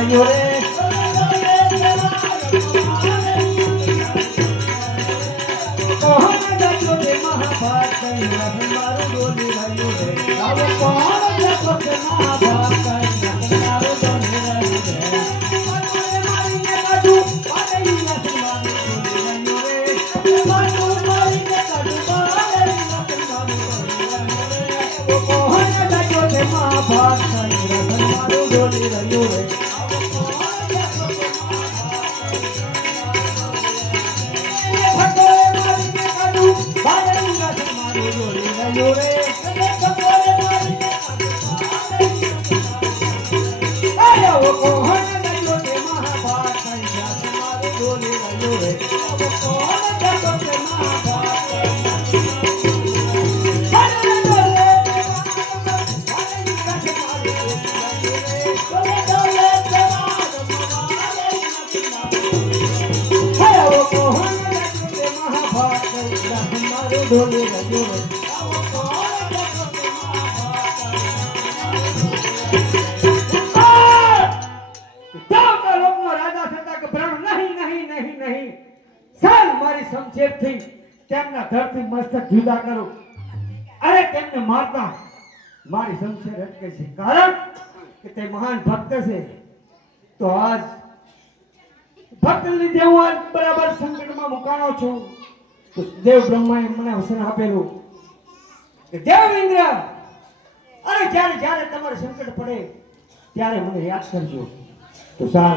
રહ્યો રે કોણ જતો રે મહાભારત મારું ડોલી રહ્યો રે આવો કોણ જતો રે મહાભારત મારું ડોલી રહ્યો રે મારીને કાઢું પાડેલી નથી મારું ડોલી રહ્યો રે મારીને કાઢું પાડેલી નથી મારું ડોલી રહ્યો રે કોણ જતો રે મહાભારત મારું ડોલી રહ્યો રે ડોલી રહ્યો તેમના ધરથી મસ્તક જુદા કરો અરે તેમને મારતા મારી શમશેર અટકે છે કારણ કે તે મહાન ભક્ત છે તો આજ ભક્ત લીધે હું આજ બરાબર સંકટમાં મુકાણો છું તો દેવ બ્રહ્માએ મને વચન આપેલું કે દેવ ઇન્દ્ર અરે જ્યારે જ્યારે તમારે સંકટ પડે ત્યારે મને યાદ કરજો તો સાર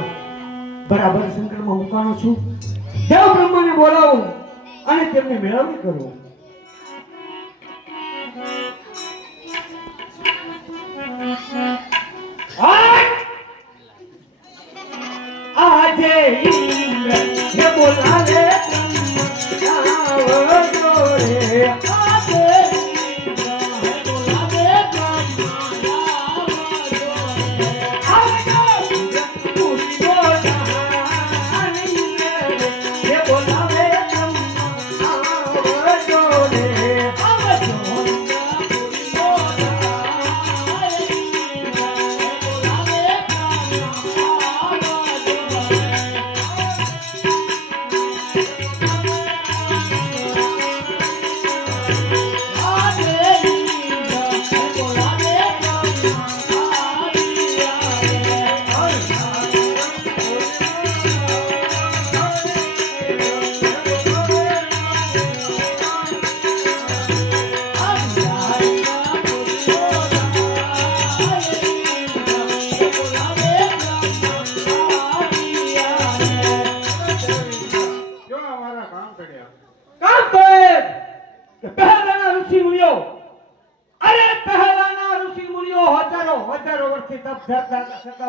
બરાબર સંકટમાં મુકાણો છું દેવ બ્રહ્માને બોલાવો અને તેમને મેળવણી કરો આજે ઇન્દ્ર બોલાવે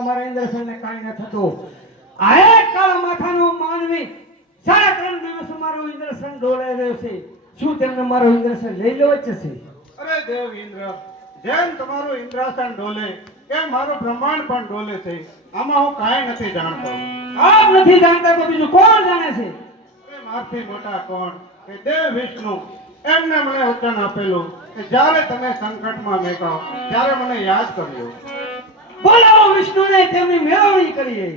મારા ઇન્દ્રસેનને કાંઈ ન થતું આ એક કાળા માથાનો માનવી 3.5 દિવસ મારું ઇન્દ્રસેન ડોલાઈ રહ્યો છે શું તેમને મારો ઇન્દ્રસેન લઈ લેવો જ છે અરે દેવ ઇન્દ્ર જેમ તમારું ઇન્દ્રાસન ડોલે એમ મારું બ્રહ્માંડ પણ ડોલે છે આમાં હું કાંઈ નથી જાણતો આપ નથી જાણતા તો બીજું કોણ જાણે છે અરે મારથી મોટા કોણ કે દેવ વિષ્ણુ એમને મને વચન આપેલું કે જ્યારે તમે સંકટમાં મેકાઓ ત્યારે મને યાદ કરજો બોલાવો વિષ્ણુને તેમની મેળવણી કરીએ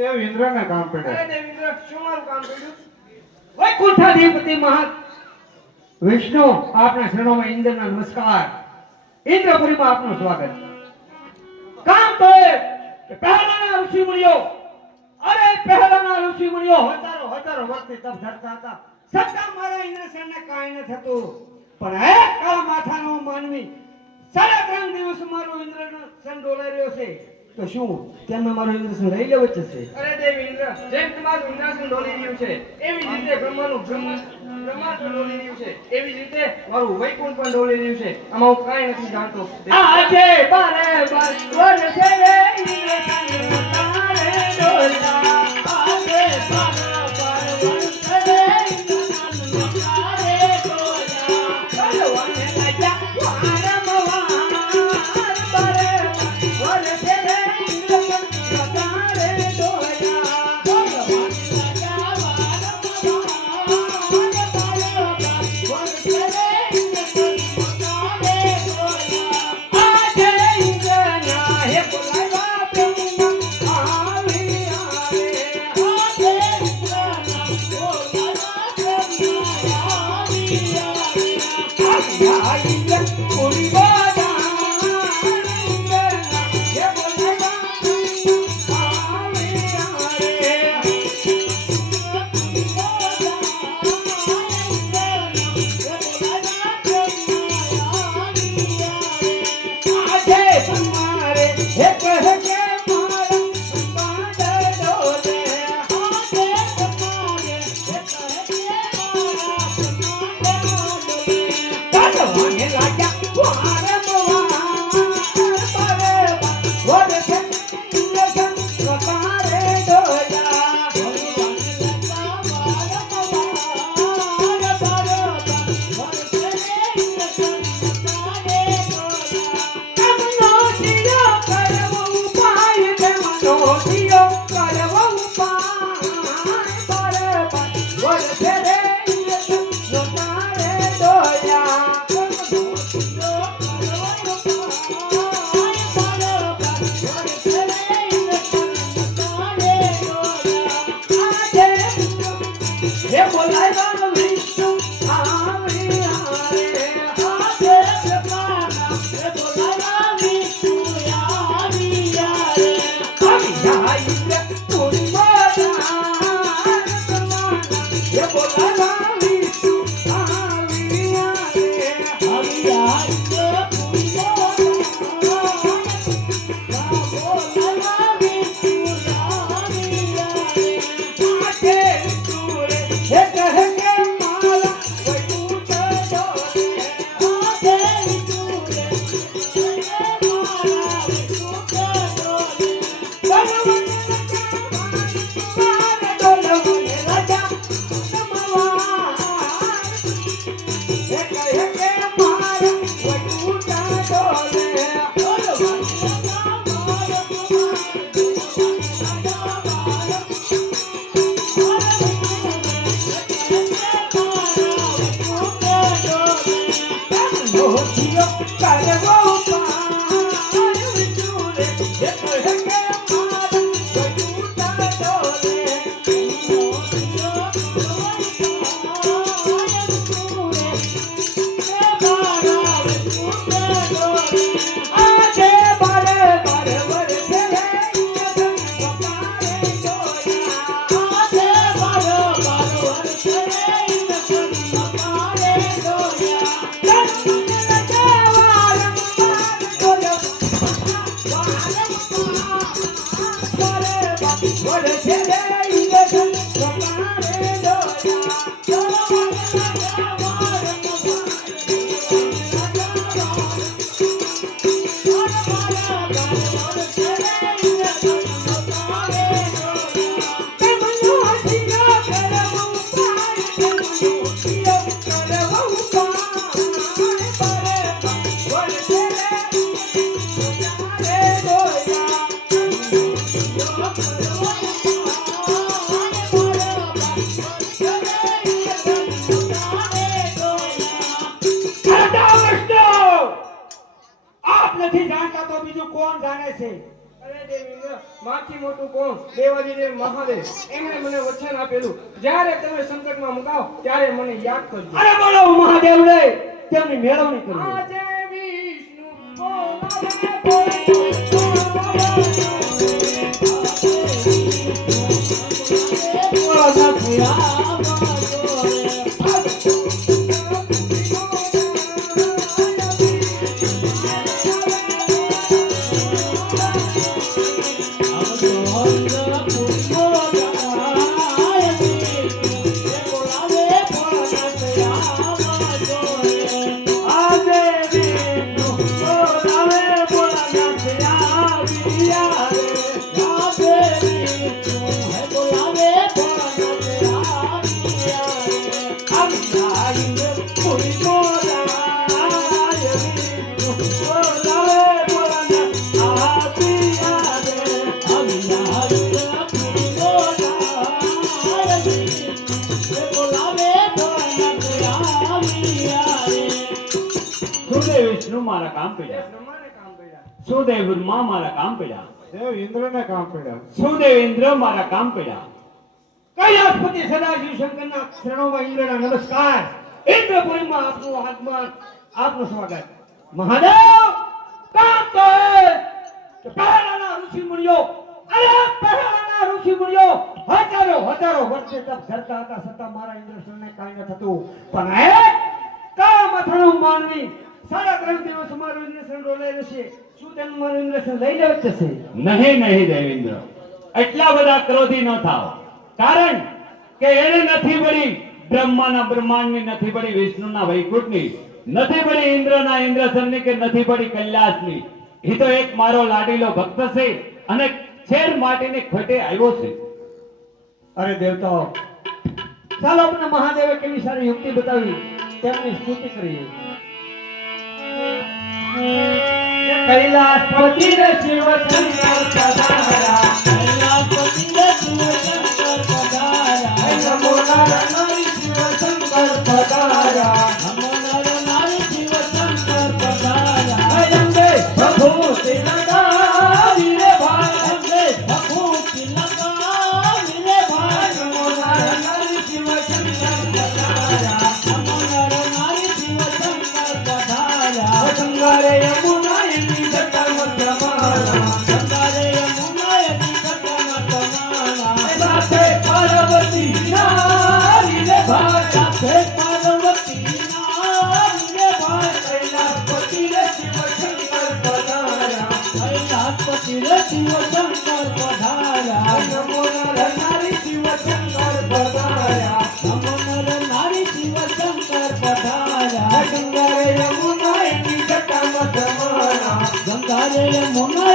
દેવ ઇન્દ્રને કામ પડે અરે દેવ ઇન્દ્ર શું મારું કામ કર્યું વૈકુંઠાધિપતિ મહા વિષ્ણુ આપના શરણોમાં ઇન્દ્રના નમસ્કાર ઇન્દ્રપુરીમાં આપનું સ્વાગત છે. કામ તો એ કે પહેલાના ઋષિમુનિઓ, અરે પહેલાના ઋષિમુનિઓ હજારો વર્ષથી તપ ધરતા હતા, છતાં મારા ઇન્દ્રસેનને કાંઈ ન થતું. પણ હે કાળા માથાનો માનવી, 3.5 દિવસ મારું ઇન્દ્રસેન ડોલાઈ રહ્યો છે, તો શું તેમાં મારું ઇન્દ્રસેન રહી લેવું જ છે? અરે દેવી ઇન્દ્ર, જેમ તમારું ઇન્દ્રાસન ડોલી રહ્યું છે એવી જ રીતે બ્રહ્માનું બ્રહ્માંડ પણ ડોલી રહ્યું છે, એવી જ રીતે મારું વૈકુંઠ પણ ડોલી રહ્યું છે. આમાં હું કાંઈ નથી જાણતો. આજે બારે બાર વર્ષે રે ઇન્દ્રસેન તારે ડોલા, આજે બારે બાર વર્ષે રે ઇન્દ્રસેન તારે ડોલા, ભગવાને લાગ્યા વારંવાર બારે બાર વર્ષે રે ઇન્દ્રસેન તારે ડોલા, ભગવાને લાગ્યા નથી જાણતા તો બીજું કોણ જાણે છે? અરે દેવી ઇન્દ્ર, માથી મોટું કોણ? દેવાધિદેવ મહાદેવ. એમણે મને વચન આપેલું, જ્યારે તમે સંકટમાં મુકાવ ત્યારે મને યાદ કરજો. અરે બોલો મહાદેવ રે, તેમની મેળવણી કરવી. આજે વિષ્ણુ સુદેવ વિષ્ણુ મારા કામ પડ્યા, બ્રહ્માને કામ કર્યા. સુદેવ બ્રહ્મા મારા કામ પડ્યા, દેવ ઇન્દ્રને કામ પડ્યા. સુદેવ ઇન્દ્ર મારા કામ પડ્યા. કૈલાસપતિ સદાશિવ શંકરના ચરણોમાં ઇન્દ્રના નમસ્કાર. ઇન્દ્રપુરીમાં આપનું આગમન, આપનું સ્વાગત. મહાદેવ કામ તો કે પહેલાના ઋષિ મુનિઓ હજારો વર્ષે તપ ધરતા હતા, છતાં મારા ઇન્દ્રસનને કાંઈ ન થતું. પણ હે કામ અથાણું માનવી 3.5 દિવસ મારું ઇન્દ્રસન રોલાઈ રહેશે. શું તેનું મારું ઇન્દ્રસન લઈ લેવું જ જશે? નહીં નહીં દેવેન્દ્ર, એટલા બધા ક્રોધી ન થાવ. કારણ કે એને નથી પડી બ્રહ્માના બ્રહ્માંડની, નથી પડી વિષ્ણુના વૈકુંઠની, નથી પડી ઇન્દ્રના ઇન્દ્રસનની, કે નથી પડી કૈલાસની. એ તો એક મારો લાડીલો ભક્ત છે અને છેર માટીની ખોટે આવ્યો છે. અરે દેવતાઓ, ચાલો આપણે મહાદેવે કેવી સારી યુક્તિ બતાવી તેમની સ્તુતિ કરીએ. કૈલાસપતિ રે શિવ શંકર પધારા, કૈલાસપતિ રે શિવ શંકર પધારા, નમો નારાયણ શિવ શંકર પધારા, નમો નારાયણ શિવ શંકર પધારા. અંબે પ્રભુ તિલકારી રે ભાઈ, અંબે પ્રભુ તિલકારી રે ભાઈ, નમો નારાયણ શિવ શંકર પધારા, નમો નારાયણ શિવ શંકર પધારા. ગંગારે યમુના એની જટામાં રમાડા, ગંગારે યમુના એની જટામાં રમાડા. સાથે પાર્વતી નારી રે ભાઈ, સાથે પાર્વતી નારી રે ભાઈ. કૈલાસપતિ રે શિવ શંકર પધારા, કૈલાસપતિ રે શિવ શંકર પધારા, નમો નારાયણ શિવ શંકર પધારા, નમો નારાયણ શિવ શંકર પધારા. ગંગારે યમુના એની જટામાં રમાડા, ગંગારે યમુના